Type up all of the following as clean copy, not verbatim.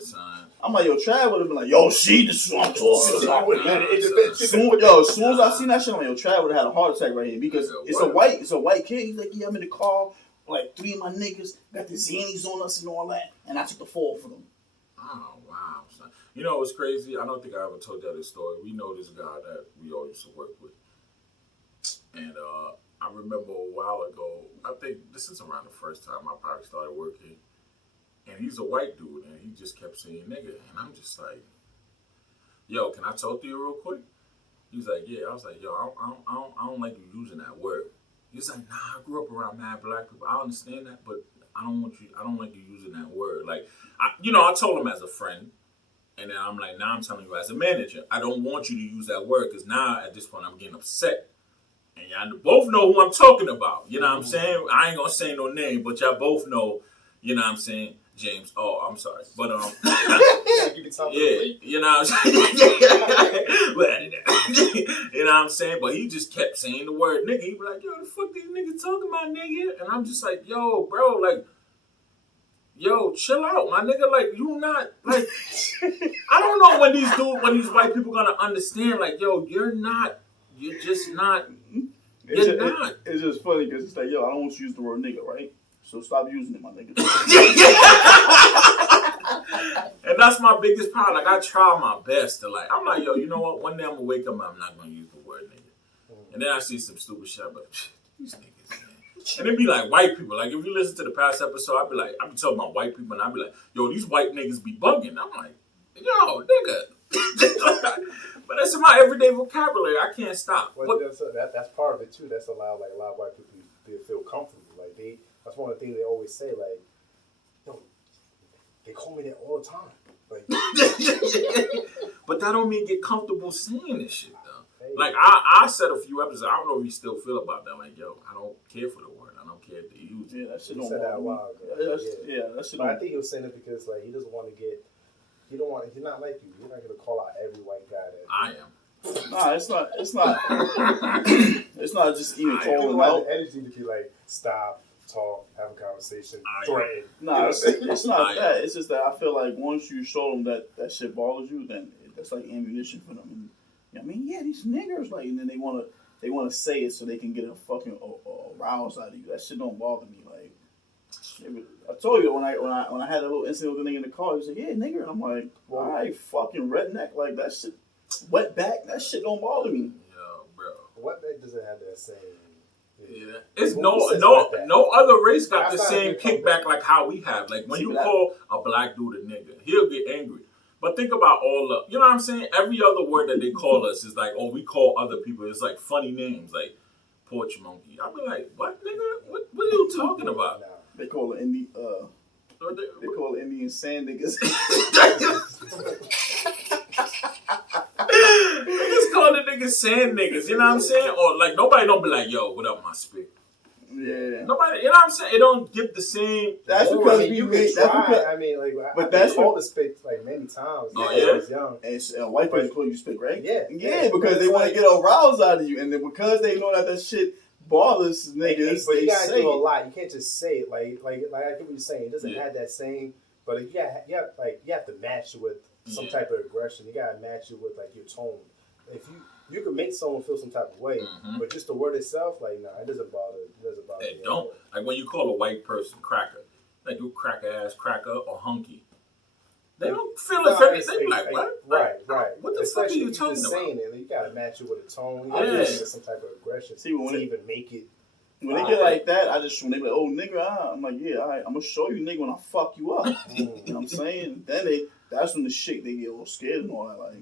Son. I'm like, yo, Trav would have been like, yo, she, this is what I'm talking about. As soon as I seen that shit, I'm like, yo, Trav would have had a heart attack right here because it's a white kid. He's like, yeah, I'm in the car, like 3 of my niggas got the Xannies on us and all that, and I took the fall for them. Oh wow, son. You know what's crazy? I don't think I ever told y'all this story. We know this guy that we all used to work with, and I remember a while ago. I think this is around the first time I probably started working. And he's a white dude, and he just kept saying nigga. And I'm just like, yo, can I talk to you real quick? He's like, yeah. I was like, yo, I don't like you using that word. He's like, nah, I grew up around mad black people. I understand that, but I don't like you using that word. Like, I told him as a friend, and then I'm like, now I'm telling you as a manager, I don't want you to use that word, because now at this point I'm getting upset. And y'all both know who I'm talking about. You know what I'm saying? I ain't gonna say no name, but y'all both know, you know what I'm saying? James. Oh, I'm sorry. But yeah, you know what I'm saying? You know what I'm saying? But he just kept saying the word nigga. He be like, yo, the fuck these niggas talking about, nigga? And I'm just like, yo, bro, like, yo, chill out, my nigga. Like, you not like I don't know when these white people gonna understand, like, yo, you're just not. It's just funny because it's like, yo, I don't want you to use the word nigga, right? So stop using it, my nigga. And that's my biggest problem. Like, I try my best to, like, I'm like, yo, you know what? One day I'm gonna wake up and I'm not gonna use the word nigga. And then I see some stupid shit, but these niggas, man. And it be like white people. Like, if you listen to the past episode, I be talking about white people, and I be like, yo, these white niggas be bugging. I'm like, yo, nigga. But that's in my everyday vocabulary. I can't stop. Well, that's part of it too. That's allowed like a lot of white people to feel comfortable. Like that's one of the things they always say. Like, yo, they call me that all the time. Like, but that don't mean get comfortable saying this shit though. Hey, like I said a few episodes. I don't know if you still feel about that. Like, yo, I don't care for the word. I don't care if they use it. Yeah, that shit don't said that a while ago. Yeah, that shit. But I think he was saying it because like he doesn't want to get. He's not like you. You're not gonna call out every white guy that I am. Nah, it's not. It's not just even calling out. The energy to be like, stop, talk, have a conversation, threaten. Nah, it's not that. It's just that I feel like once you show them that shit bothers you, then that's like ammunition for them. And, you know what I mean, yeah, these niggers, like, and then they wanna say it so they can get a fucking rouse out of you. That shit don't bother me. Like, I told you when I had a little incident with the nigga in the car, he said, yeah, nigger. And I'm like, all right, fucking redneck. Like, that shit, wet back, that shit don't bother me. Yo, bro. Wetback doesn't have that same. Yeah. It's no other race got the same kickback like how we have. Like, when you call a black dude a nigga, he'll get angry. But think about all the, you know what I'm saying? Every other word that they call us is like, oh, we call other people. It's like funny names, like porch monkey. I be like, what, nigga? What are you talking about? They call it Indian. They call it Indian sand niggas. Niggas call the niggas sand niggas. You know what I'm saying? Or like nobody don't be like, yo, what up, my spit? Yeah. Nobody. You know what I'm saying? It don't give the same. That's because you can try. I mean, like, but that's called the spit like many times. Oh yeah. I was young. And white people call you spit, right? Yeah, because they want to get a rouse out of you, and then because they know that shit bothers niggas. But you gotta do a lot. You can't just say it like I get what you're saying. It doesn't have that same. But you have to match it with some type of aggression. You gotta match it with like your tone. If you can make someone feel some type of way, but just the word itself, like, nah, it doesn't bother. It don't. Like when you call a white person cracker, like you cracker ass, cracker, or hunky. They don't feel offended. They be like, what? Right. What the fuck are you talking about? Saying it, you gotta match it with a tone. You gotta match it with some type of aggression. See, when to even make it. When they get like that, when they be like, oh, nigga, I'm like, yeah, all right, I'm gonna show you, nigga, when I fuck you up. You know what I'm saying? Then that's when the shit, they get a little scared and all that. Like,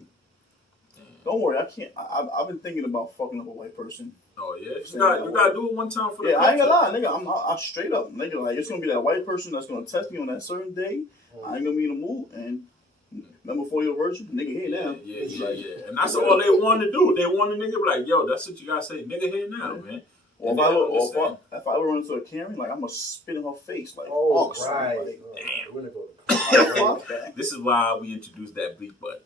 don't worry, I can't. I've been thinking about fucking up a white person. Oh yeah, you gotta do it one time for the I ain't gonna lie, nigga. I'm straight up, nigga. Like, it's gonna be that white person that's gonna test me on that certain day. I ain't gonna be in the mood. And remember 40 virgin, nigga here now. Yeah. And that's all they want to do. They want a nigga be like, yo, that's what you gotta say, nigga here now, man. Or if I ever run into a Karen, like, I'm gonna spit in her face, like, right. Like, damn, we're gonna go to Fuck that. This is why we introduced that bleep button.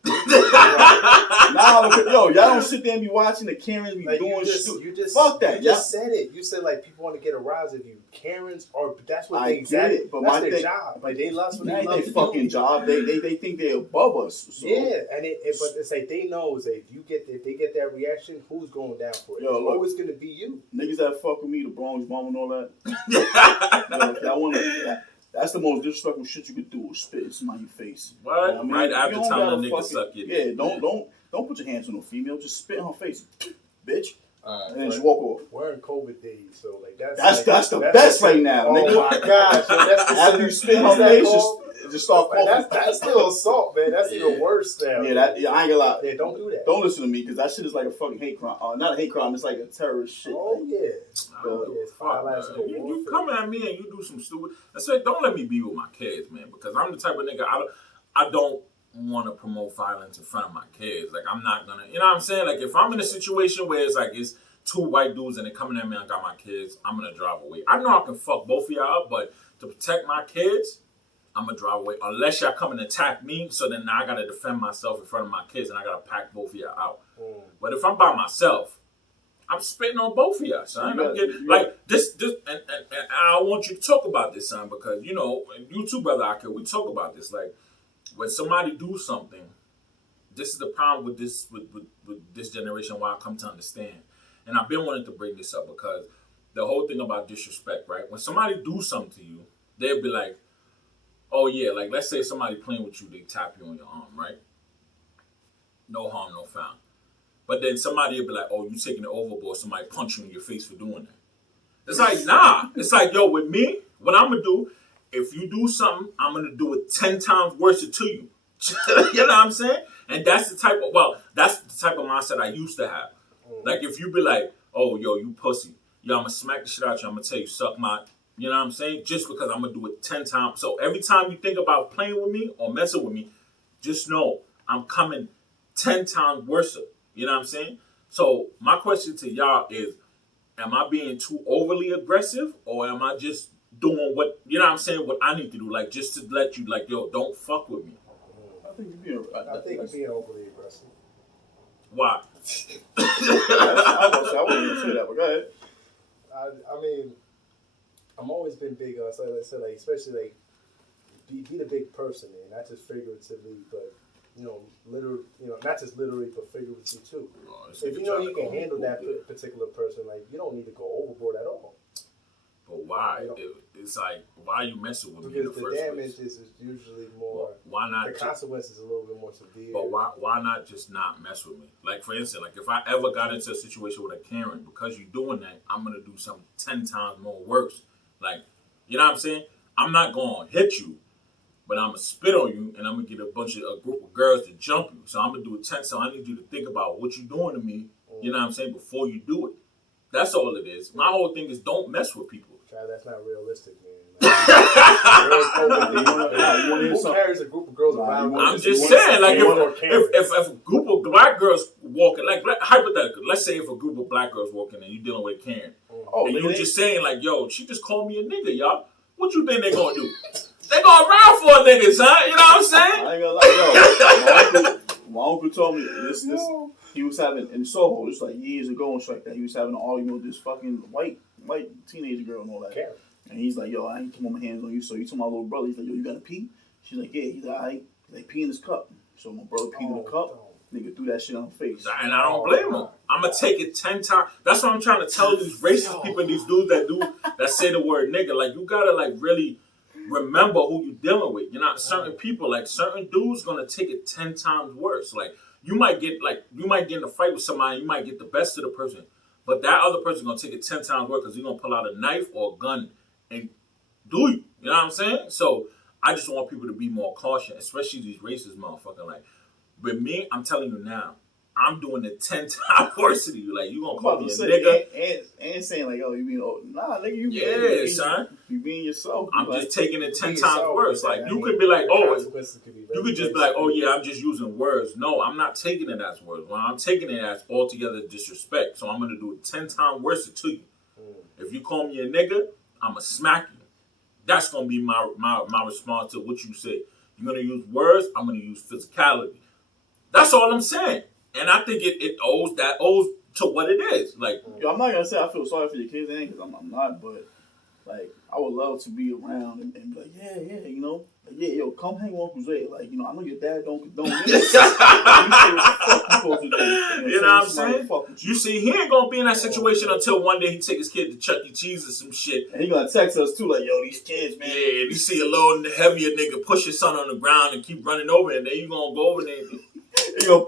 Now, y'all don't sit there and be watching the Karens be like doing shit. you just Fuck that. You just said it. You said like people want to get aroused if you Karens or that's what I they get it, but that's my their thing, job. Like they love what that they ain't love their to fucking do. job. They think they're above us. So. Yeah, and but it's like they know that if they get that reaction, who's going down for it? Yo, it's look. always gonna be you. Niggas that fuck with me, the Bronx Bomb and all that. Y'all wanna, that's the most disrespectful shit you could do is spit in somebody's face. What? You know what I mean? Right You after don't telling gotta the nigga suck your Yeah, dick. don't put your hands on no female. Just spit in her face, bitch, and then But just walk off. we're in COVID days, so like That's the best right now, Oh nigga. my gosh, yo, that's After you spit in her what's that face, called? just start Like, coughing. that's still assault, man. That's even worse now. Yeah, I ain't gonna lie. Yeah, don't do that. Don't listen to me because that shit is like a fucking hate crime. Not a hate crime. It's like a terrorist shit. Oh Like, yeah. I don't give a It's fuck, biological man. You warfare. come at me and you do some stupid. I said, don't let me be with my kids, man, because I'm the type of nigga I don't want to promote violence in front of my kids. Like I'm not gonna, you know what I'm saying? Like if I'm in a situation where it's like it's two white dudes and they're coming at me, I got my kids, I'm gonna drive away. I know I can fuck both of y'all up, but to protect my kids, I'm gonna drive away. Unless y'all come and attack me, so then now I gotta defend myself in front of my kids and I gotta pack both of y'all out. But if I'm by myself, I'm spitting on both of y'all, son. I'm getting, like this, and I want you to talk about this, son, because you know, and you too, brother Akil, we talk about this. Like when somebody do something, this is the problem with this with this generation. Why I come to understand, and I've been wanting to bring this up because the whole thing about disrespect, right? When somebody do something to you, they'll be like, "Oh yeah," like let's say somebody playing with you, they tap you on your arm, right? No harm, no foul. But then somebody will be like, "Oh, you taking it overboard." Somebody punch you in your face for doing that. It's like, nah. It's like, yo, with me, what I'm gonna do, if you do something, I'm gonna do it 10 times worse to you. You know what I'm saying? And that's the type of mindset I used to have. Like if you be like, "Oh, yo, you pussy," yo, I'm gonna smack the shit out you. I'm gonna tell you, suck my, you know what I'm saying? Just because I'm gonna do it 10 times. So every time you think about playing with me or messing with me, just know I'm coming 10 times worse. You know what I'm saying? So my question to y'all is, am I being too overly aggressive or am I just doing what, you know what I'm saying, what I need to do? Like just to let you, like, yo, don't fuck with me. I think you're being overly aggressive. Why? I wouldn't even say that, but go ahead. I mean, I'm always been big on, so like, especially like, be the big person, man, not just figuratively, but you know, literally, you know, not just literally, but figuratively too. If you know you can handle that particular person, like you don't need to go overboard at all. But why? It's like, why are you messing with me in the Because first the damage place? is usually more. Well, why not? The consequences a little bit more severe. But why not just not mess with me? Like for instance, like if I ever got into a situation with a Karen, because you're doing that, I'm gonna do something 10 times more worse. Like, you know what I'm saying? I'm not gonna hit you, but I'm gonna spit on you and I'm gonna get a group of girls to jump you. So I'm gonna do it 10. So I need you to think about what you're doing to me. You know what I'm saying? Before you do it. That's all it is. My whole thing is don't mess with people. That's not realistic, man. Who carries a group of girls around? I'm just saying, like, if a group of black girls walking, like, hypothetical, let's say if a group of black girls walking and you dealing with Karen, and you just saying, like, yo, she just called me a nigga, y'all. What you think they gonna do? They gonna ride for a nigga, son. You know what I'm saying? I ain't gonna lie, yo. My uncle told me this. He was having in Soho, this like years ago and shit like that. He was having an argument with this fucking white teenage girl and all that. Karen. And he's like, yo, I ain't put my hands on you. So he told my little brother, he's like, yo, you gotta pee? She's like, yeah. He's like, all right. He's like, pee in this cup. So my brother peed in the cup. Nigga threw that shit on her face. And I don't blame him. I'm gonna take it 10 times. That's what I'm trying to tell these racist people, these dudes that say the word nigga. Like, you gotta like really remember who you dealing with. You know, certain people, like certain dudes, gonna take it 10 times worse. Like you might get in a fight with somebody, you might get the best of the person, but that other person gonna take it 10 times worse because he's gonna pull out a knife or a gun and do you. You know what I'm saying? So I just want people to be more cautious, especially these racist motherfuckers. Like, with me, I'm telling you now, I'm doing it 10 times worse to you. Like, you gonna call me a nigga. And saying like, oh, you mean, oh, nah, nigga, you son. You being yourself. I'm like, just taking it 10 times worse. Like, you could be like, oh, you could just be like, oh yeah, I'm just using words. No, I'm not taking it as words. Well, I'm taking it as altogether disrespect. So I'm gonna do it 10 times worse to you. If you call me a nigga, I'm gonna smack you. That's gonna be my response to what you say. You're gonna use words. I'm gonna use physicality. That's all I'm saying. And I think it owes to what it is. Like, Yo, I'm not gonna say I feel sorry for your kids, because I'm not, but like I would love to be around and be like, yeah, you know, like, yeah, yo, come hang with Uncle Zay. Like, you know, I know your dad don't condone this. You know what I'm saying? You see, he ain't gonna be in that situation until one day he take his kid to Chuck E. Cheese or some shit. And he gonna text us too, like, yo, these kids, man. Yeah, and you see a little heavier nigga push his son on the ground and keep running over, and then you gonna go over there. He gonna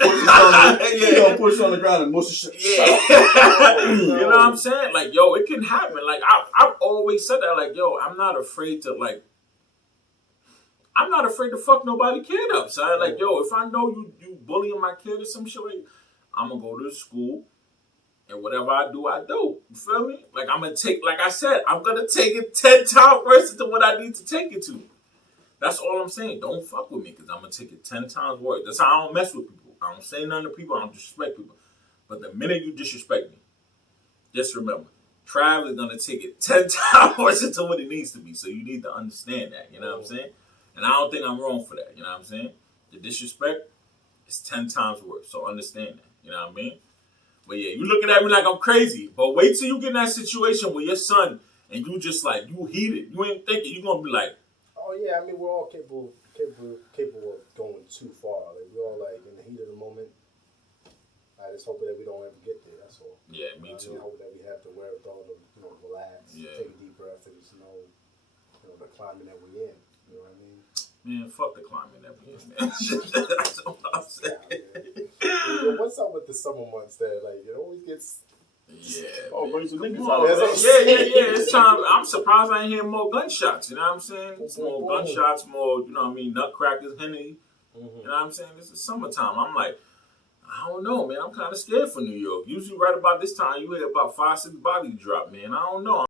push on the ground and mush the shit. Yeah. You know what I'm saying? Like, yo, it can happen. Like, I've always said that. Like, yo, I'm not afraid to fuck nobody kid up. So like, yo, if I know you bullying my kid or some shit, like, I'm gonna go to the school and whatever I do, I do. You feel me? Like, I'm gonna take it 10 times worse than what I need to take it to. That's all I'm saying. Don't fuck with me because I'm going to take it 10 times worse. That's how I don't mess with people. I don't say nothing to people. I don't disrespect people. But the minute you disrespect me, just remember, Trav is going to take it 10 times worse than what it needs to be. So you need to understand that. You know what I'm saying? And I don't think I'm wrong for that. You know what I'm saying? The disrespect is 10 times worse. So understand that. You know what I mean? But yeah, you looking at me like I'm crazy. But wait till you get in that situation with your son and you just like, you heated. You ain't thinking. You're going to be like, oh yeah, I mean we're all capable of going too far. Like we're all like in the heat of the moment. I just hope that we don't ever get there. That's all. Yeah, me too. I hope that we have the wherewithal to relax, take a deep breath, and just know the climate that we're in. You know what I mean? Man, fuck the climate that we're in, man. That's what I'm saying. Yeah, what's up with the summer months? That like it always gets. Yeah. Oh, bring some niggas out. Yeah. It's time. I'm surprised I ain't hearing more gunshots. You know what I'm saying? More gunshots, more, you know what I mean, nutcrackers, Henny. You know what I'm saying? This is summertime. I'm like, I don't know, man. I'm kind of scared for New York. Usually right about this time, you hear about 5-6 bodies drop, man. I don't know.